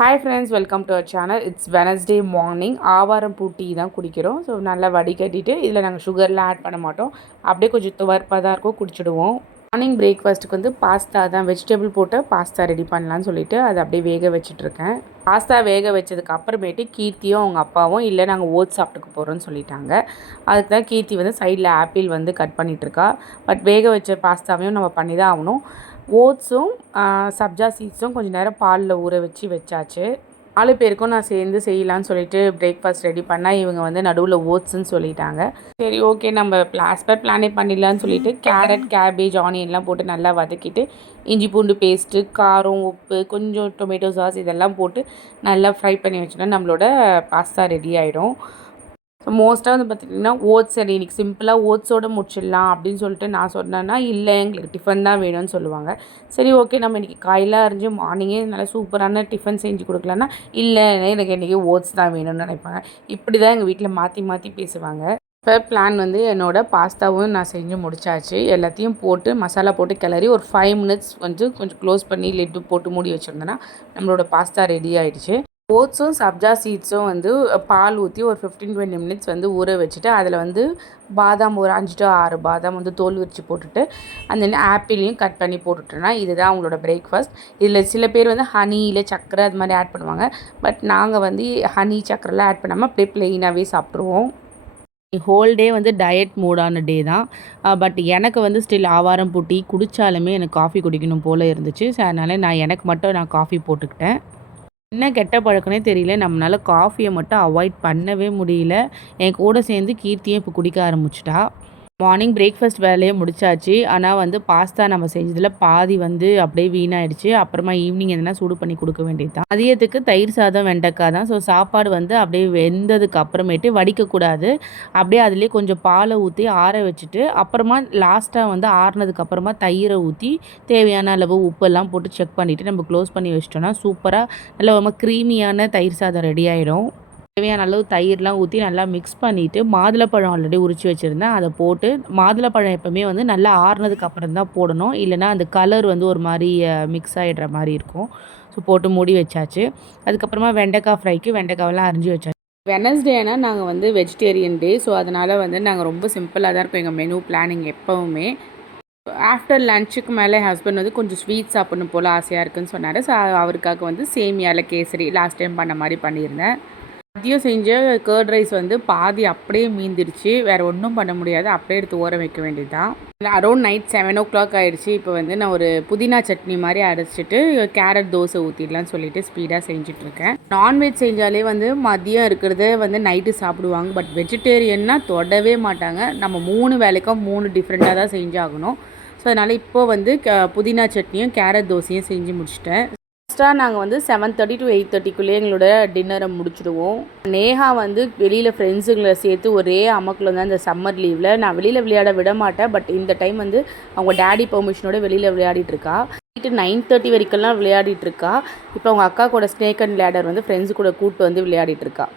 Hi friends, welcome to our channel. It's Wednesday morning. ஆவாரம் பூ tea தான் குடிக்கிறோம். ஸோ நல்லா வடிகட்டிட்டு இதில் நாங்கள் சுகர்லாம் ஆட் பண்ண மாட்டோம். அப்படியே கொஞ்சம் துவர்ப்பாக தான் இருக்கும், குடிச்சிடுவோம். மார்னிங் பிரேக்ஃபாஸ்ட்டுக்கு வந்து பாஸ்தா தான், வெஜிடபிள் போட்டு பாஸ்தா ரெடி பண்ணலான்னு சொல்லிட்டு அதை அப்படியே வேக வச்சிட்ருக்கேன். பாஸ்தா வேக வச்சதுக்கு அப்புறமேட்டு கீர்த்தியும் அவங்க அப்பாவும் இல்லை நாங்கள் ஓட்ஸ் சாப்பிட்டுக்க போகிறோன்னு சொல்லிட்டாங்க. அதுக்கு தான் கீர்த்தி வந்து சைடில் ஆப்பிள் வந்து கட் பண்ணிகிட்ருக்கா. பட் வேக வச்ச பாஸ்தாவையும் நம்ம பண்ணி தான் ஆகணும். ஓட்ஸும் சப்ஜா சீட்ஸும் கொஞ்சம் நேரம் பாலில் ஊற வச்சாச்சு. 4 பேருக்கும் நான் சேர்ந்து செய்யலான்னு சொல்லிட்டு பிரேக்ஃபாஸ்ட் ரெடி பண்ணால் இவங்க வந்து நடுவில் ஓட்ஸ்ன்னு சொல்லிட்டாங்க. சரி ஓகே, நம்ம பிளானே பண்ணிடலான்னு சொல்லிட்டு கேரட், கேபேஜ், ஆனியன்லாம் போட்டு நல்லா வதக்கிட்டு இஞ்சி பூண்டு பேஸ்ட்டு, காரம், உப்பு, கொஞ்சம் டொமேட்டோ சாஸ் இதெல்லாம் போட்டு நல்லா ஃப்ரை பண்ணி வச்சோன்னா நம்மளோட பாஸ்தா ரெடி ஆகிடும். ஸோ மோஸ்ட்டாக வந்து பார்த்திங்கன்னா ஓட்ஸ் சரி இன்றைக்கி சிம்பிளாக ஓட்ஸோடு முடிச்சிடலாம் அப்படின்னு சொல்லிட்டு நான் சொன்னேன்னா, இல்லை எங்களுக்கு டிஃபன் தான் வேணும்னு சொல்லுவாங்க. சரி ஓகே, நம்ம இன்றைக்கி காயெல்லாம் அரிஞ்சு மார்னிங்கே நல்லா சூப்பரான டிஃபன் செஞ்சு கொடுக்கலன்னா, இல்லை எனக்கு இன்றைக்கி ஓட்ஸ் தான் வேணும்னு நினைப்பாங்க. இப்படி தான் எங்கள் வீட்டில் மாற்றி மாற்றி பேசுவாங்க. இப்போ பிளான் வந்து என்னோடய பாஸ்தாவும் நான் செஞ்சு முடிச்சாச்சு. எல்லாத்தையும் போட்டு மசாலா போட்டு கிளறி ஒரு 5 மினிட்ஸ் வந்து கொஞ்சம் க்ளோஸ் பண்ணி லிட்டு போட்டு மூடி வச்சுருந்தேன்னா நம்மளோட பாஸ்தா ரெடி ஆகிடுச்சு. ஓட்ஸும் சப்ஜா சீட்ஸும் வந்து பால் ஊற்றி ஒரு 15-20 மினிட்ஸ் வந்து ஊற வச்சுட்டு அதில் வந்து பாதாம் ஒரு 5 to 6 பாதாம் வந்து தோல் உரித்து போட்டுட்டு அந்த ஆப்பிளையும் கட் பண்ணி போட்டுட்டோன்னா இதுதான் அவங்களோட பிரேக்ஃபாஸ்ட். இதில் சில பேர் வந்து ஹனி இல்லை சக்கரை அது மாதிரி ஆட் பண்ணுவாங்க. பட் நாங்கள் வந்து ஹனி சக்கரெலாம் ஆட் பண்ணாமல் அப்படியே ப்ளெயினாகவே சாப்பிட்ருவோம். ஹோல் டே வந்து டயட் மூடான டே தான். பட் எனக்கு வந்து ஸ்டில் ஆவாரம் பூ டீ குடித்தாலுமே எனக்கு காஃபி குடிக்கணும் போல் இருந்துச்சு. ஸோ அதனால் எனக்கு மட்டும் நான் காஃபி போட்டுக்கிட்டேன். என்ன கெட்ட பழக்கனே தெரியல, நம்மளால் காஃபியை மட்டும் அவாய்ட் பண்ணவே முடியல. என் கூட சேர்ந்து கீர்த்தியும் இப்போ குடிக்க ஆரம்பிச்சிட்டா. மார்னிங் பிரேக்ஃபாஸ்ட் வேலையை முடிச்சாச்சு. ஆனால் வந்து பாஸ்தா நம்ம செஞ்சதில் பாதி வந்து அப்படியே வீணாயிடுச்சு. அப்புறமா ஈவினிங் எதனா சூடு பண்ணி கொடுக்க வேண்டியது தான். மதியத்துக்கு தயிர் சாதம், வெண்டைக்காய் தான். ஸோ சாப்பாடு வந்து அப்படியே வெந்ததுக்கு அப்புறமேட்டு வடிக்கக்கூடாது. அப்படியே அதுலேயே கொஞ்சம் பாலை ஊற்றி ஆற வச்சுட்டு அப்புறமா லாஸ்ட்டாக வந்து ஆறுனதுக்கு அப்புறமா தயிரை ஊற்றி தேவையான அளவு உப்பெல்லாம் போட்டு செக் பண்ணிவிட்டு நம்ம க்ளோஸ் பண்ணி வச்சிட்டோன்னா சூப்பராக நல்ல ரொம்ப க்ரீமியான தயிர் சாதம் ரெடி ஆகிடும். தேவையான அளவு தயிர்லாம் ஊற்றி நல்லா மிக்ஸ் பண்ணிவிட்டு மாதுளப்பழம் ஆல்ரெடி உரித்து வச்சுருந்தேன், அதை போட்டு மாதுளப்பழம் எப்போவுமே வந்து நல்லா ஆறுனதுக்கு அப்புறம் தான் போடணும். இல்லைனா அந்த கலர் வந்து ஒரு மாதிரி மிக்ஸ் ஆகிடுற மாதிரி இருக்கும். ஸோ போட்டு மூடி வச்சாச்சு. அதுக்கப்புறமா வெண்டைக்காய் ஃப்ரைக்கு வெண்டைக்காவெல்லாம் அரிஞ்சு வச்சாச்சு. வெனஸ்டேனா நாங்கள் வந்து வெஜிடேரியன் டே. ஸோ அதனால் வந்து நாங்கள் ரொம்ப சிம்பிளாக தான் இருக்கும் எங்கள் மெனு பிளானிங் எப்போவுமே. ஆஃப்டர் லன்ச்சுக்கு மேலே ஹஸ்பண்ட் வந்து கொஞ்சம் ஸ்வீட் சாப்பிடணும் போல் ஆசையாக இருக்குதுன்னு சொன்னார். ஸோ அவருக்காக வந்து சேமியாவில் கேசரி லாஸ்ட் டைம் பண்ண மாதிரி பண்ணியிருந்தேன். மதியம் செஞ்ச கர்ட் ரைஸ் வந்து பாதி அப்படியே மீந்துடுச்சு. வேறு ஒன்றும் பண்ண முடியாது, அப்படியே எடுத்து ஊற வைக்க வேண்டியது தான். அரௌண்ட் நைட் 7 o'clock ஆகிடுச்சு. இப்போ வந்து நான் ஒரு புதினா சட்னி மாதிரி அரைச்சிட்டு கேரட் தோசை ஊற்றிடலான்னு சொல்லிட்டு ஸ்பீடாக செஞ்சிட்ருக்கேன். நான்வெஜ் செஞ்சாலே வந்து மதியம் இருக்கிறத வந்து நைட்டு சாப்பிடுவாங்க. பட் வெஜிடேரியன்னா தொடவே மாட்டாங்க. நம்ம 3 வேலைக்கும் 3 டிஃப்ரெண்ட்டாக தான் செஞ்சாகணும். ஸோ அதனால் இப்போது வந்து புதினா சட்னியும் கேரட் தோசையும் செஞ்சு முடிச்சிட்டேன். ஃபஸ்ட்டாக நாங்கள் வந்து 7:30 to 8:30க்குள்ளே எங்களோட டின்னரை முடிச்சுடுவோம். நேஹா வந்து வெளியில் ஃப்ரெண்ட்ஸுங்களை சேர்த்து ஒரே அமக்கில் தான் இந்த சம்மர் லீவில். நான் வெளியில் விளையாட விட மாட்டேன். பட் இந்த டைம் வந்து அவங்க டேடி பெர்மிஷனோட வெளியில் விளையாடிட்டுருக்கா. நைட்டு 9:30 வரைக்கும்லாம் விளையாடிட்டுருக்கா. இப்போ அவங்க அக்கா கூட ஸ்னேக் அண்ட் லேடர் வந்து ஃப்ரெண்ட்ஸு கூட கூப்பிட்டு வந்து விளையாடிட்டுருக்கா.